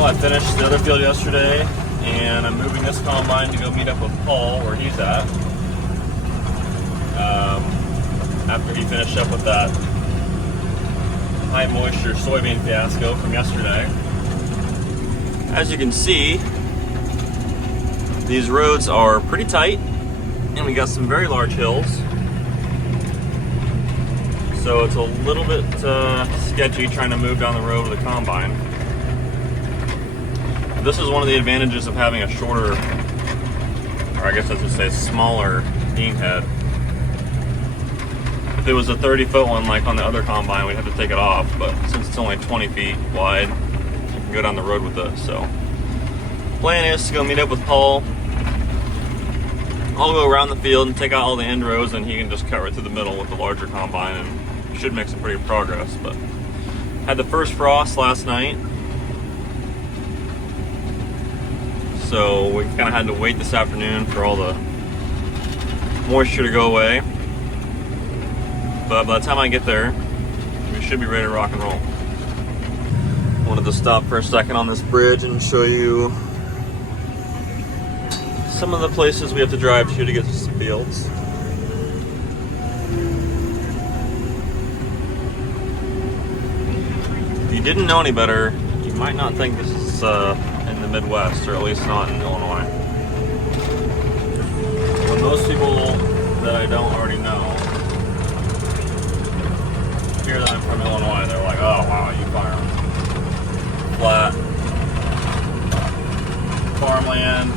Well, I finished the other field yesterday, and I'm moving this combine to go meet up with Paul where he's at. After he finished up with that high moisture soybean fiasco from yesterday. As you can see, these roads are pretty tight, and we got some very large hills. So it's a little bit sketchy trying to move down the road with a combine. This is one of the advantages of having a shorter, or I guess I should say smaller beam head. If it was a 30-foot one like on the other combine, we'd have to take it off, but since it's only 20 feet wide, you can go down the road with this. So plan is to go meet up with Paul. I'll go around the field and take out all the end rows, and he can just cut right through the middle with the larger combine, and should make some pretty good progress. But had the first frost last night, so we kind of had to wait this afternoon for all the moisture to go away. But by the time I get there, we should be ready to rock and roll. Wanted to stop for a second on this bridge and show you some of the places we have to drive to get to some fields. If you didn't know any better, you might not think this is in the Midwest, or at least not in Illinois. When most people that I don't already know hear that I'm from Illinois, they're like, oh wow, you farm flat farmland,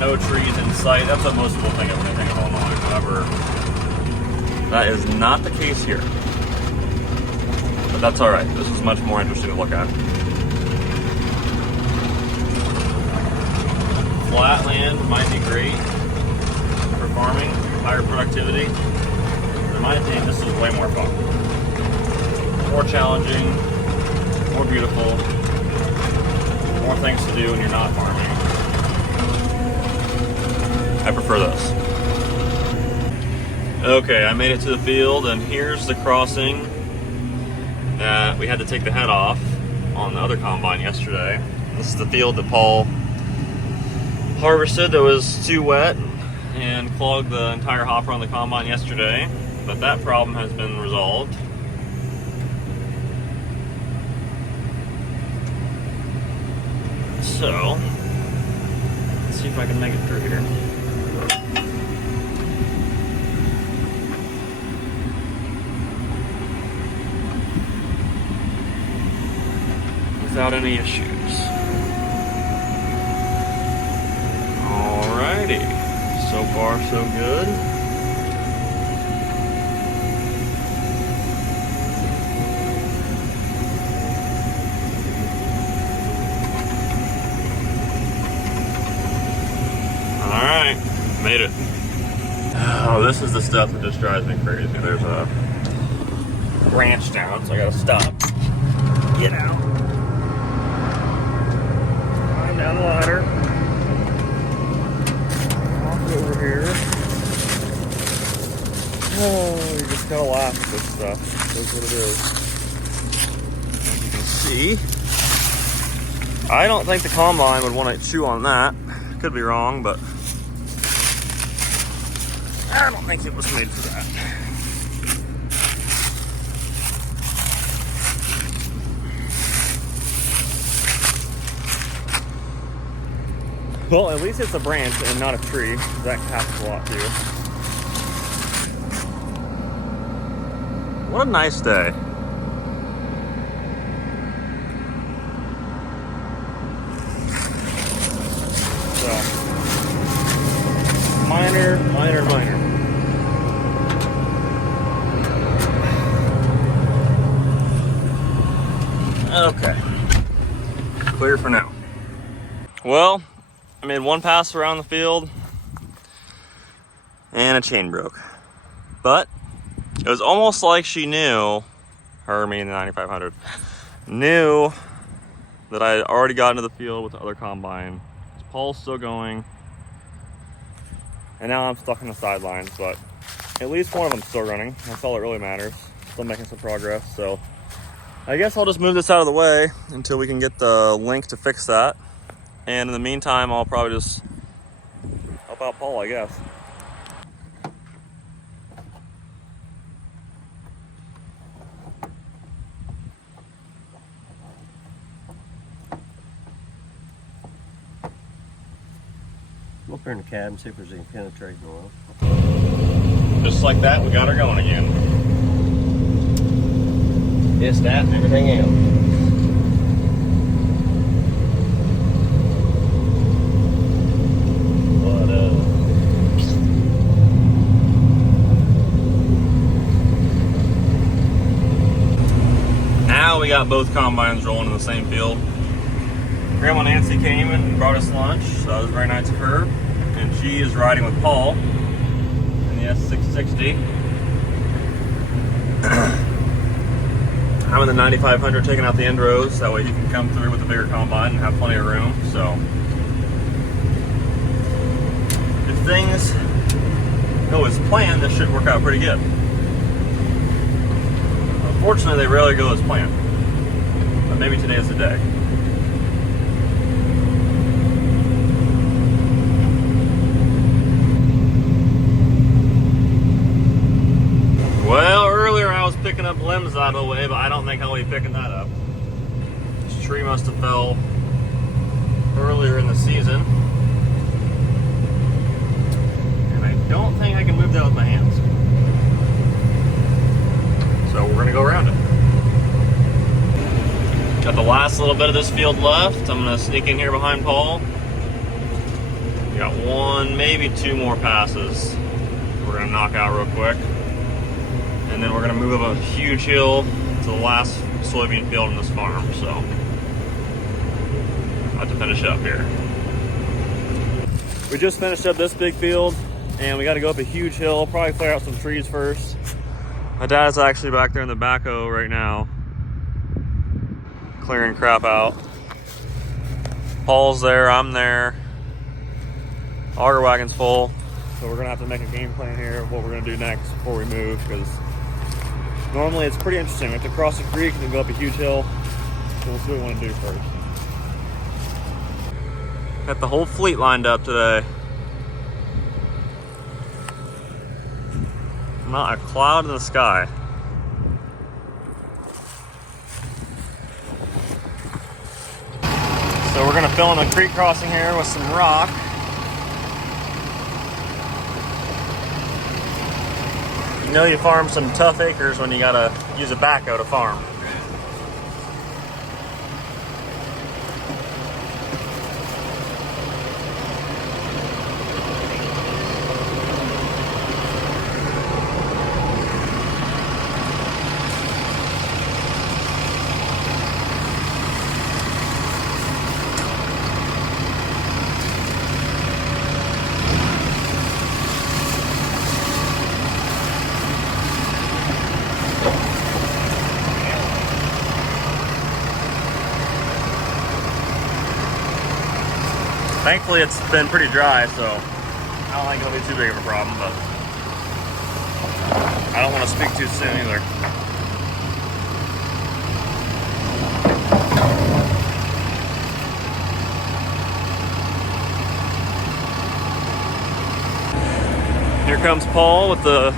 no trees in sight. That's what most people think of when they think of Illinois. However, that is not the case here. But that's alright. This is much more interesting to look at. Flat land might be great for farming, higher productivity. In my opinion, this is way more fun. More challenging, more beautiful, more things to do when you're not farming. I prefer this. Okay, I made it to the field, and here's the crossing that we had to take the head off on the other combine yesterday. This is the field that Paul harvested that was too wet and clogged the entire hopper on the combine yesterday, but that problem has been resolved. So, let's see if I can make it through here. Without any issues. Alrighty, so far so good. Alright, made it. Oh, this is the stuff that just drives me crazy. There's a ranch down, so I gotta stop. Get out. Climb down the ladder. Walk over here. Oh, you just gotta laugh at this stuff. That's what it is. As you can see, I don't think the combine would want to chew on that. Could be wrong, but I don't think it was made for that. Well, at least it's a branch and not a tree. That happens a lot too. What a nice day. So, minor. Okay. Clear for now. Well, I made one pass around the field and a chain broke. But it was almost like she knew, her, me, and the 9500, knew that I had already gotten to the field with the other combine. Paul's still going. And now I'm stuck on the sidelines, but at least one of them's still running. That's all that really matters. Still making some progress, so I guess I'll just move this out of the way until we can get the link to fix that. And in the meantime, I'll probably just help out Paul, I guess. Go up there in the cab and see if there's any penetrating oil. Just like that, we got her going again. It's that and everything else. Now we got both combines rolling in the same field. Grandma Nancy came and brought us lunch, so that was very nice of her. And she is riding with Paul in the S660. I'm in the 9500 taking out the end rows, that way he can come through with a bigger combine and have plenty of room. So if things go as planned, this should work out pretty good. Unfortunately, they rarely go as planned, but maybe today is the day. Well, earlier I was picking up limbs out of the way, but I don't think I'll be picking that up. This tree must have fell earlier in the season. And I don't think I can move that with my hands. So we're gonna go around it. Got the last little bit of this field left. I'm gonna sneak in here behind Paul. We got one, maybe two more passes we're gonna knock out real quick. And then we're gonna move up a huge hill to the last soybean field in this farm, so I'll have to finish up here. We just finished up this big field and we gotta go up a huge hill, probably clear out some trees first. My dad's actually back there in the backhoe right now, clearing crap out. Paul's there, I'm there. Auger wagon's full, so we're gonna have to make a game plan here of what we're gonna do next before we move, because normally it's pretty interesting. We have to cross the creek and then go up a huge hill, so we'll see what we want to do first. Got the whole fleet lined up today. Not a cloud in the sky. So we're gonna fill in the creek crossing here with some rock. You know you farm some tough acres when you gotta use a backhoe to farm. Thankfully it's been pretty dry, so I don't think it'll be too big of a problem, but I don't want to speak too soon either. Here comes Paul with the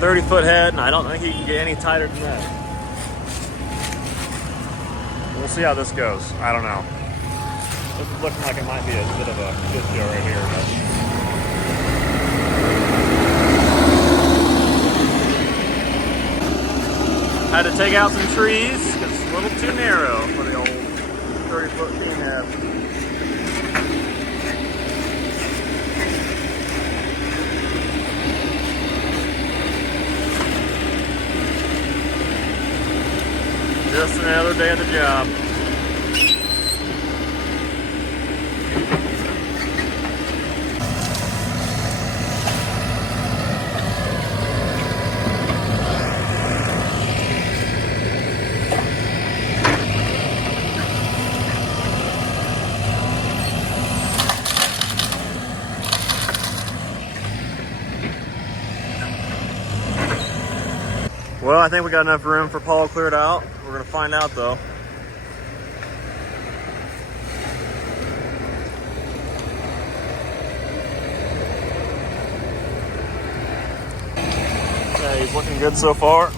30-foot head, and I don't think he can get any tighter than that. We'll see how this goes. I don't know. This is looking like it might be a bit of a good deal right here. Had to take out some trees because it's a little too narrow for the old 30-foot beam head. Just another day of the job. Well, I think we got enough room for Paul cleared out. We're gonna find out though. Okay, he's looking good so far.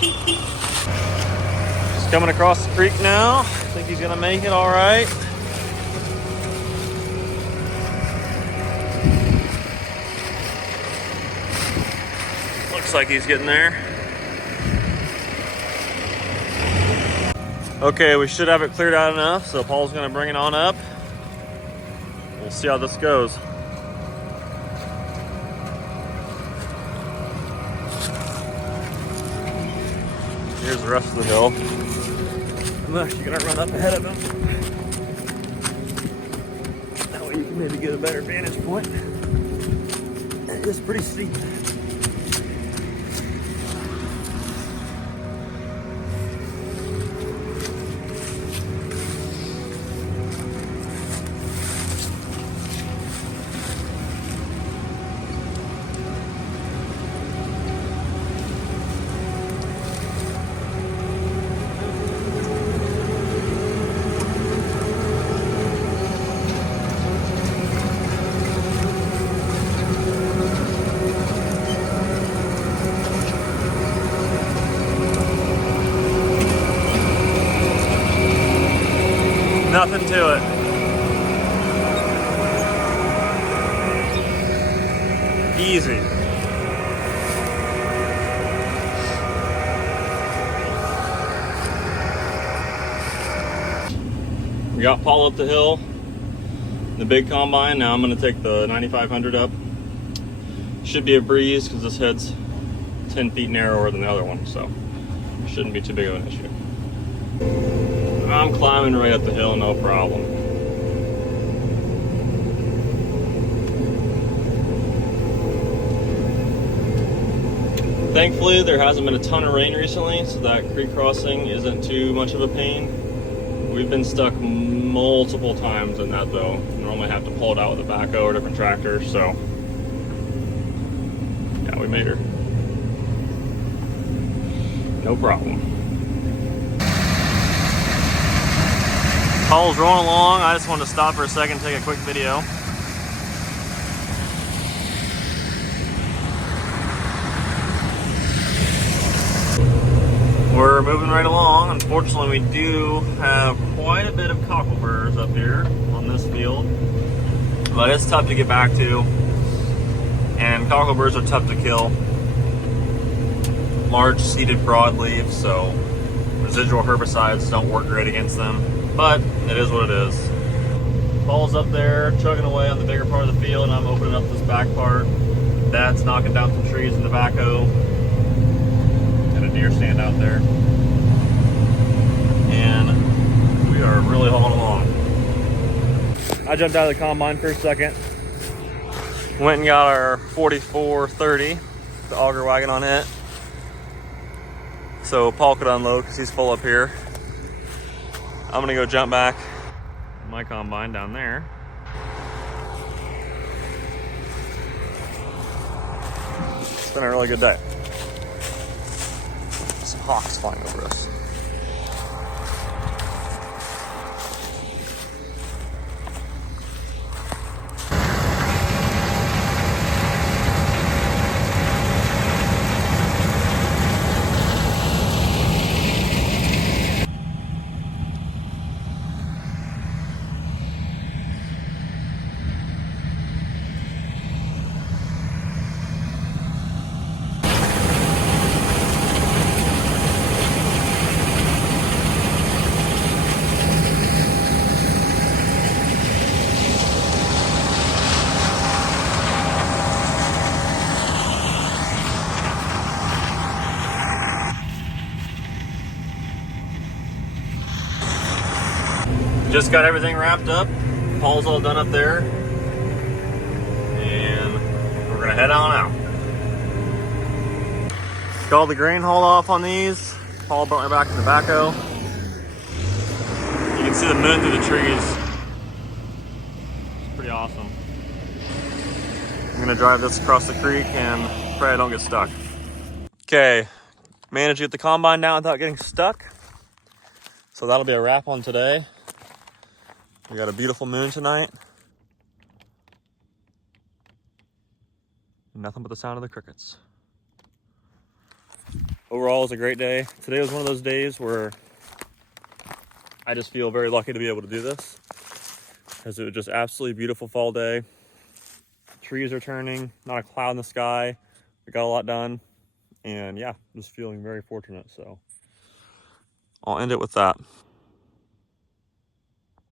He's coming across the creek now. I think he's gonna make it all right. Looks like he's getting there. Okay, we should have it cleared out enough, so Paul's gonna bring it on up. We'll see how this goes. Here's the rest of the hill. I'm actually gonna run up ahead of him. That way you can maybe get a better vantage point. It is pretty steep. Nothing to it. Easy. We got Paul up the hill, the big combine. Now I'm going to take the 9500 up. Should be a breeze because this head's 10 feet narrower than the other one, so it shouldn't be too big of an issue. I'm climbing right up the hill, no problem. Thankfully, there hasn't been a ton of rain recently, so that creek crossing isn't too much of a pain. We've been stuck multiple times in that though. Normally have to pull it out with a backhoe or different tractor, so yeah, we made her. No problem. Paul's rolling along. I just wanted to stop for a second and take a quick video. We're moving right along. Unfortunately, we do have quite a bit of cockleburs up here on this field, but it's tough to get back to, and cockleburs are tough to kill. Large seeded broadleaf, so residual herbicides don't work great against them. But it is what it is. Paul's up there chugging away on the bigger part of the field, and I'm opening up this back part. Dad's knocking down some trees in the backhoe. Got a deer stand out there. And we are really hauling along. I jumped out of the combine for a second. Went and got our 4430, the auger wagon on it. So Paul could unload because he's full up here. I'm gonna go jump back in my combine down there. It's been a really good day. Some hawks flying over us. Just got everything wrapped up. Paul's all done up there. head on out. Got all the grain hauled off on these. Paul brought me back to the backhoe. You can see the moon through the trees. It's pretty awesome. I'm gonna drive this across the creek and pray I don't get stuck. Okay, managed to get the combine down without getting stuck. So that'll be a wrap on today. We got a beautiful moon tonight. Nothing but the sound of the crickets. Overall, it was a great day. Today was one of those days where I just feel very lucky to be able to do this, because it was just absolutely beautiful fall day. Trees are turning, not a cloud in the sky. We got a lot done, and yeah, just feeling very fortunate. So I'll end it with that.